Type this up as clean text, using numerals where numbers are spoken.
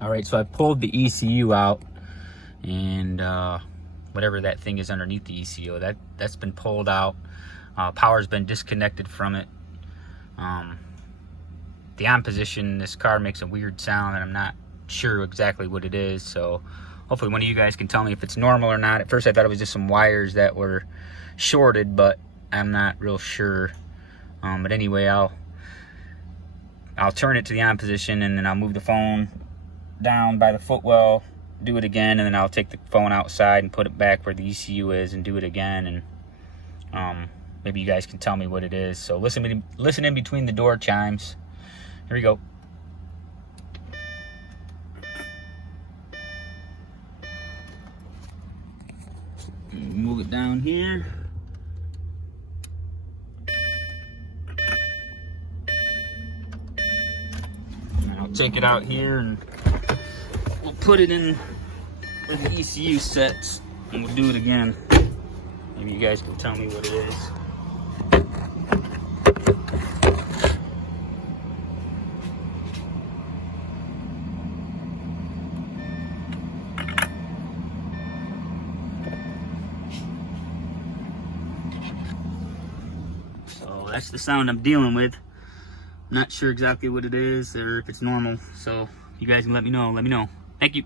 All right, so I pulled the ECU out, and whatever that thing is underneath the ECU, that's been pulled out. Power's been disconnected from it. The on position, this car makes a weird sound, and I'm not sure exactly what it is. So hopefully one of you guys can tell me if it's normal or not. At first I thought it was just some wires that were shorted, but I'm not real sure. But anyway, I'll turn it to the on position, and then I'll move the phone down by the footwell, do it again, and then I'll take the phone outside and put it back where the ECU is and do it again, and maybe you guys can tell me what it is. So listen in between the door chimes. Here we go. Move it down here. And I'll take it out here, and we'll put it in where the ECU sets, and we'll do it again. Maybe you guys can tell me what it is. So that's the sound I'm dealing with. Not sure exactly what it is or if it's normal. So you guys can let me know. Thank you.